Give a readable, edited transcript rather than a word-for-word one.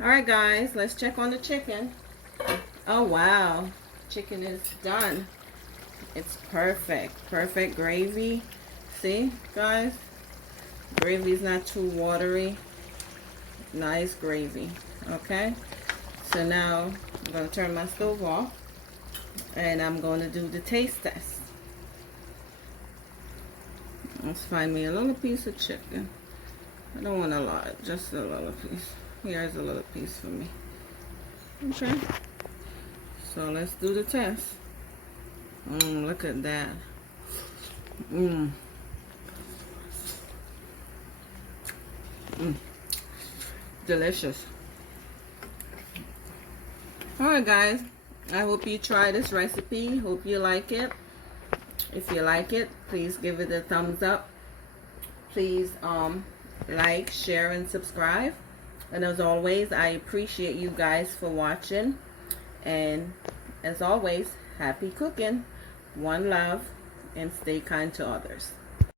Alright guys, let's check on the chicken. Oh wow, chicken is done. It's perfect. Perfect gravy. See guys? Gravy is not too watery. Nice gravy. Okay? So now I'm going to turn my stove off and I'm going to do the taste test. Let's find me a little piece of chicken. I don't want a lot, just a little piece. Here's a little piece for me. Okay. So let's do the test. Look at that. Delicious. Alright guys, I hope you try this recipe. Hope you like it. If you like it, please give it a thumbs up. Please like, share, and subscribe. And as always, I appreciate you guys for watching. And as always, happy cooking. One love, and stay kind to others.